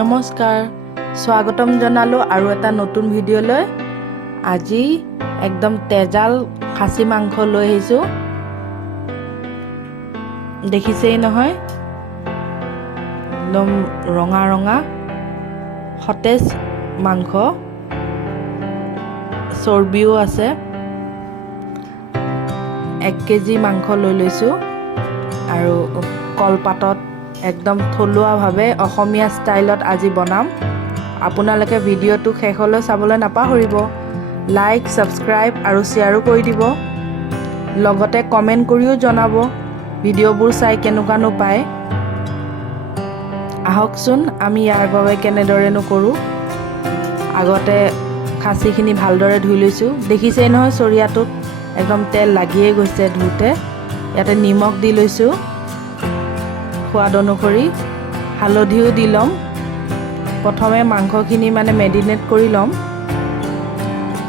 নমস্কাৰ স্বাগতম জনালো আৰু এটা নতুন ভিডিঅ'লৈ। আজি একদম তেজাল খাচী মাংস লৈ আহিছোঁ। দেখিছেই নহয়, একদম ৰঙা ৰঙা সতেজ মাংস, চৰ্বিও আছে। 1 কেজি মাংস লৈ লৈছোঁ আৰু কলপাতত একদম থলুৱাভাৱে অসমীয়া ষ্টাইলত আজি বনাম। আপোনালোকে ভিডিঅ'টো শেষলৈ চাবলৈ নাপাহৰিব। লাইক, ছাবস্ক্ৰাইব আৰু শ্বেয়াৰো কৰি দিব। লগতে কমেণ্ট কৰিও জনাব ভিডিঅ'বোৰ চাই কেনেকুৱানো পায়। আহকচোন আমি ইয়াৰ বাবে কেনেদৰেনো কৰোঁ। আগতে খাচীখিনি ভালদৰে ধুই লৈছোঁ। দেখিছেই নহয়, চৰিয়াটোত একদম তেল লাগিয়ে গৈছে ধুওঁতে। ইয়াতে নিমখ দি লৈছোঁ, সোৱাদ অনুসৰি হালধিও দি ল'ম। প্ৰথমে মাংসখিনি মেৰিনেট কৰি ল'ম।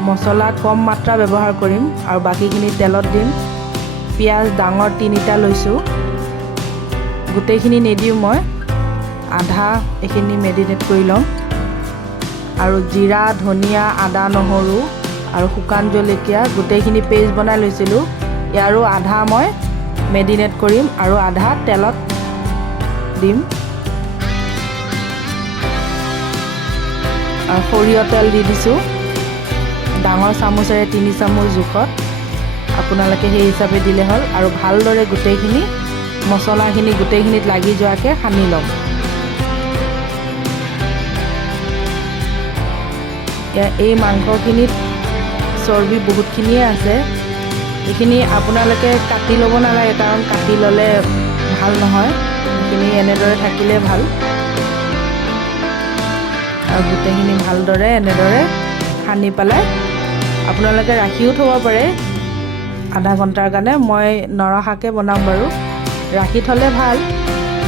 মছলা কম মাত্ৰা ব্যৱহাৰ কৰিম আৰু বাকীখিনি তেলত দিম। পিঁয়াজ ডাঙৰ 3টা লৈছোঁ, গোটেইখিনি নিদিওঁ মই, আধা এইখিনি মেৰিনেট কৰি ল'ম। আৰু জিৰা, ধনিয়া, আদা, নহৰু আৰু শুকান জলকীয়া গোটেইখিনি পেষ্ট বনাই লৈছিলোঁ। ইয়াৰো আধা মই মেৰিনেট কৰিম আৰু আধা তেলত দিম। আৰু সৰিয়হ তেল দি দিছোঁ, ডাঙৰ চামুচেৰে 3 চামুচ জোখত। আপোনালোকে সেই হিচাপে দিলে হ'ল। আৰু ভালদৰে গোটেইখিনি মছলাখিনি গোটেইখিনিত লাগি যোৱাকৈ সানি ল'ম। এই মাংসখিনিত চৰ্বি বহুতখিনিয়ে আছে। এইখিনি আপোনালোকে কাটি ল'ব নালাগে, কাৰণ কাটি ল'লে ভাল নহয়। এইখিনি এনেদৰে থাকিলে ভাল। আৰু গোটেইখিনি ভালদৰে এনেদৰে সানি পেলাই আপোনালোকে ৰাখিও থ'ব পাৰে আধা ঘণ্টাৰ কাৰণে। মই নৰখাকৈ বনাম বাৰু, ৰাখি থ'লে ভাল।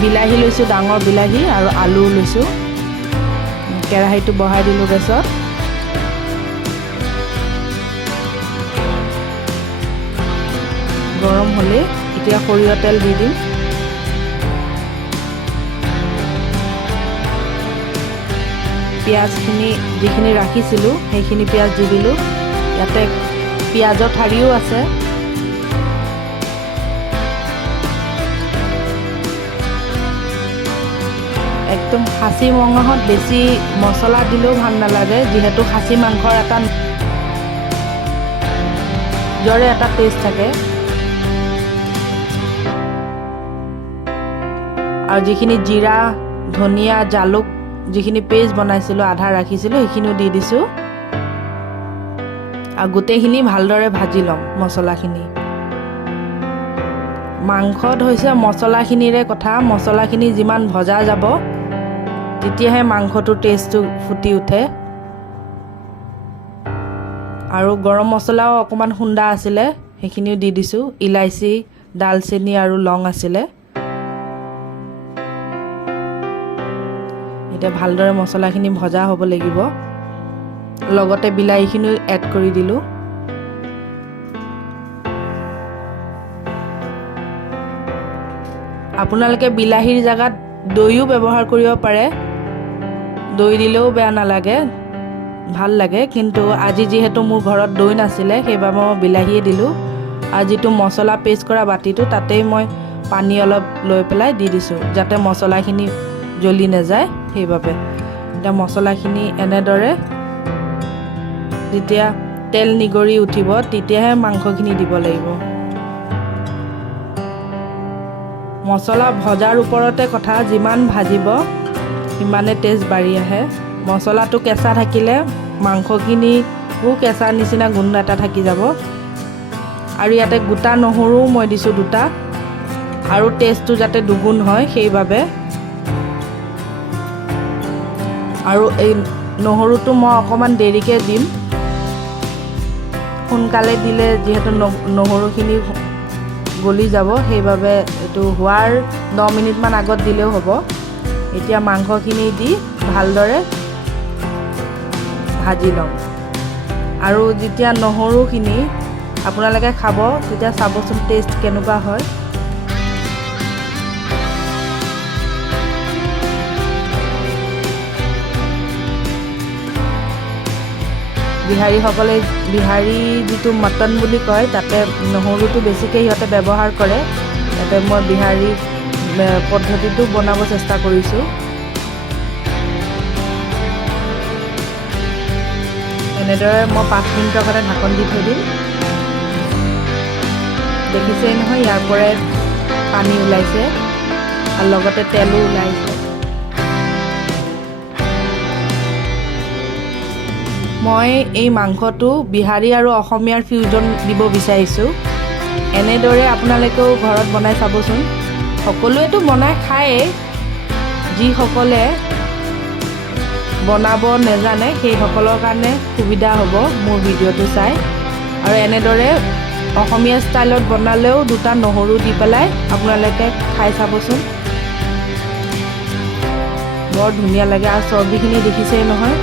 বিলাহী লৈছোঁ, ডাঙৰ বিলাহী, আৰু আলু লৈছোঁ। কেৰাহীটো বহাই দিলোঁ গেছত। গৰম হ'লেই এতিয়া সৰিয়হ তেল দি দিম। পিঁয়াজখিনি যিখিনি ৰাখিছিলোঁ সেইখিনি পিঁয়াজ দি দিলোঁ। ইয়াতে পিঁয়াজৰ ঠাৰিও আছে। একদম খাচী মাংসত বেছি মছলা দিলেও ভাল নালাগে, যিহেতু খাচী মাংসৰ এটা নিজৰে এটা টেষ্ট থাকে। আৰু যিখিনি জিৰা, ধনিয়া, জালুক যিখিনি পেষ্ট বনাইছিলোঁ আধা ৰাখিছিলোঁ সেইখিনিও দি দিছোঁ। আৰু গোটেইখিনি ভালদৰে ভাজি ল'ম মছলাখিনি। মাংসত হৈছে মছলাখিনিৰে কথা। মছলাখিনি যিমান ভজা যাব তেতিয়াহে মাংসটোৰ টেষ্টটো ফুটি উঠে। আৰু গৰম মছলাও অকণমান খুন্দা আছিলে, সেইখিনিও দি দিছোঁ। ইলাচি, ডালচেনি আৰু লং আছিলে। এতিয়া ভালদৰে মছলাখিনি ভজা হ'ব লাগিব। লগতে বিলাহীখিনিও এড কৰি দিলোঁ। আপোনালোকে বিলাহীৰ জেগাত দৈও ব্যৱহাৰ কৰিব পাৰে। দৈ দিলেও বেয়া নালাগে, ভাল লাগে। কিন্তু আজি যিহেতু মোৰ ঘৰত দৈ নাছিলে, সেইবাবে মই বিলাহীয়ে দিলোঁ। আৰু যিটো মছলা পেষ্ট কৰা বাতিটো, তাতেই মই পানী অলপ লৈ পেলাই দি দিছোঁ, যাতে মছলাখিনি জ্বলি নাযায় সেইবাবে। এতিয়া মছলাখিনি এনেদৰে যেতিয়া তেল নিগৰি উঠিব তেতিয়াহে মাংসখিনি দিব লাগিব। মছলা ভজাৰ ওপৰতে কথা, যিমান ভাজিব সিমানে টেষ্ট বাঢ়ি আহে। মছলাটো কেঁচা থাকিলে মাংসখিনিও কেঁচা নিচিনা গোন্ধ এটা থাকি যাব। আৰু ইয়াতে গোটা নহৰুও মই দিছোঁ 2টা, আৰু টেষ্টটো যাতে দুগুণ হয় সেইবাবে। আৰু এই নহৰুটো মই অকণমান দেৰিকৈ দিম। সোনকালে দিলে যিহেতু নহৰুখিনি গলি যাব, সেইবাবে এইটো হোৱাৰ 10 মিনিটমান আগত দিলেও হ'ব। এতিয়া মাংসখিনি দি ভালদৰে ভাজি ল'ম। আৰু যেতিয়া নহৰুখিনি আপোনালোকে খাব তেতিয়া চাবচোন টেষ্ট কেনেকুৱা হয়। বিহাৰীসকলে বিহাৰী যিটো মটন বুলি কয় তাতে নহৰুটো বেছিকৈ সিহঁতে ব্যৱহাৰ কৰে। তাতে মই বিহাৰী পদ্ধতিটো বনাব চেষ্টা কৰিছোঁ। এনেদৰে মই 5 মিনিটৰ কাৰণে ঢাকন দি থৈ দিম। দেখিছেই নহয়, ইয়াৰ পৰাই পানী ওলাইছে আৰু লগতে তেলো ওলাইছে। মই এই মাংসটো বিহাৰী আৰু অসমীয়াৰ ফিউজন দিব বিচাৰিছোঁ। এনেদৰে আপোনালোকেও ঘৰত বনাই চাবচোন। সকলোৱেতো বনাই খায়েই, যিসকলে বনাব নাজানে সেইসকলৰ কাৰণে সুবিধা হ'ব মোৰ ভিডিঅ'টো চাই। আৰু এনেদৰে অসমীয়া ষ্টাইলত বনালেও 2টা নহৰু দি পেলাই আপোনালোকে খাই চাবচোন, বৰ ধুনীয়া লাগে। আৰু চৰ্বিখিনি দেখিছেই নহয়।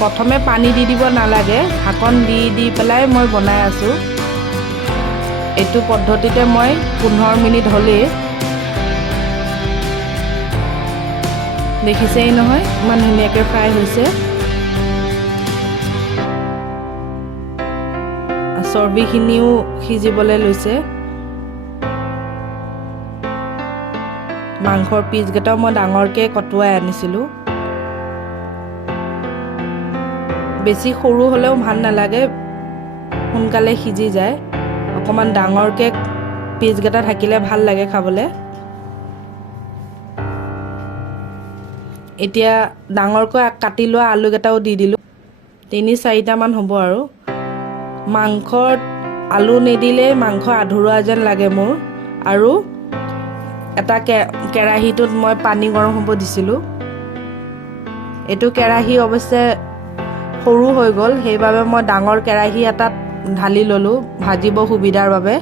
প্ৰথমে পানী দি দিব নালাগে, ঢাকন দি পেলাই মই বনাই আছোঁ। এইটো পদ্ধতিতে মই 15 মিনিট হ'লেই। দেখিছেই নহয় ইমান ধুনীয়াকৈ ফ্ৰাই হৈছে। চৰ্বিখিনিও সিজিবলৈ লৈছে। মাংসৰ পিচকেইটাও মই ডাঙৰকৈ কটোৱাই আনিছিলোঁ। বেছি সৰু হ'লেও ভাল নালাগে, সোনকালে সিজি যায়। অকণমান ডাঙৰকৈ পিচকেইটা থাকিলে ভাল লাগে খাবলৈ। এতিয়া ডাঙৰকৈ কাটি লোৱা আলুকেইটাও দি দিলোঁ। 3-4টামান হ'ব আৰু। মাংসত আলু নিদিলে মাংস আধৰুৱা যেন লাগে মোৰ। আৰু এটা কেৰাহীটোত মই পানী গৰম হ'ব দিছিলোঁ। এইটো কেৰাহী অৱশ্যে সৰু হৈ গ'ল, সেইবাবে মই ডাঙৰ কেৰাহী এটাত ঢালি ল'লোঁ ভাজিব সুবিধাৰ বাবে।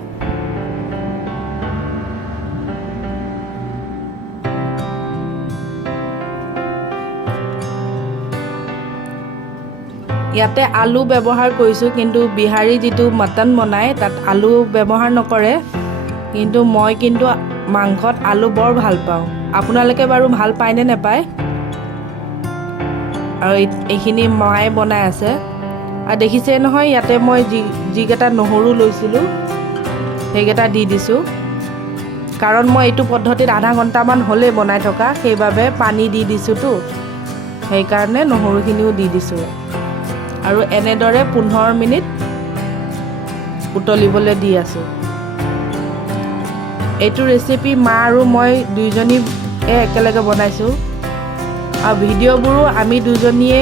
ইয়াতে আলু ব্যৱহাৰ কৰিছোঁ, কিন্তু বিহাৰী যিটো মটন বনায় তাত আলু ব্যৱহাৰ নকৰে। কিন্তু মই মাংসত আলু বৰ ভাল পাওঁ। আপোনালোকে বাৰু ভাল পায়নে নেপায়? আৰু এইখিনি মায়ে বনাই আছে। আৰু দেখিছে নহয়, ইয়াতে মই যিকেইটা নহৰু লৈছিলোঁ সেইকেইটা দি দিছোঁ। কাৰণ মই এইটো পদ্ধতিত আধা ঘণ্টামান হ'লেই বনাই থকা, সেইবাবে পানী দি দিছোঁতো, সেইকাৰণে নহৰুখিনিও দি দিছোঁ। আৰু এনেদৰে 15 মিনিট উতলিবলৈ দি আছোঁ। এইটো ৰেচিপি মা আৰু মই দুইজনীয়ে একেলগে বনাইছোঁ। আৰু ভিডিঅ'বোৰো আমি দুজনীয়ে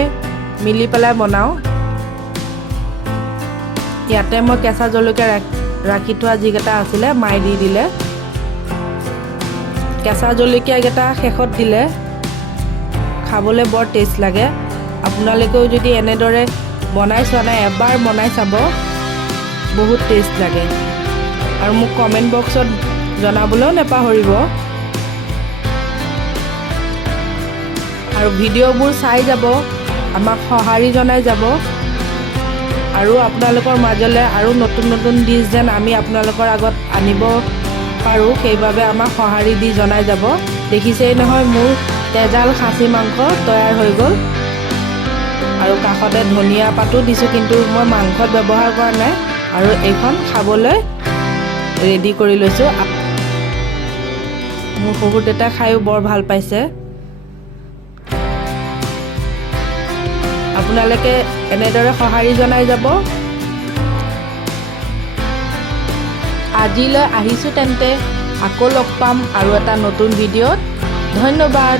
মিলি পেলাই বনাওঁ। ইয়াতে মই কেঁচা জলকীয়া ৰাখি থোৱা যিকেইটা আছিলে মায়ে দি দিলে। কেঁচা জলকীয়াকেইটা শেষত দিলে খাবলৈ বৰ টেষ্ট লাগে। আপোনালোকেও যদি এনেদৰে বনাই চোৱা নাই, এবাৰ বনাই চাব, বহুত টেষ্ট লাগে। আৰু মোক কমেণ্ট বক্সত জনাবলৈও নাপাহৰিব। আৰু ভিডিঅ'বোৰ চাই যাব, আমাক সঁহাৰি জনাই যাব। আৰু আপোনালোকৰ মাজলৈ আৰু নতুন নতুন ডিছ যেন আমি আপোনালোকৰ আগত আনিব পাৰোঁ, সেইবাবে আমাক সঁহাৰি দি জনাই যাব। দেখিছেই নহয়, মোৰ তেজাল খাচী মাংস তৈয়াৰ হৈ গ'ল। আৰু কাষতে ধনিয়া পাতো দিছোঁ, কিন্তু মই মাংসত ব্যৱহাৰ কৰা নাই। আৰু এইখন খাবলৈ ৰেডি কৰি লৈছোঁ। মোৰ শহুৰ দেউতাই খায়ো বৰ ভাল পাইছে। আপোনালোকে এনেদৰে সঁহাৰি জনাই যাব। আজিলৈ আহিছোঁ তেন্তে, আকৌ লগ পাম আৰু এটা নতুন ভিডিঅ'ত। ধন্যবাদ।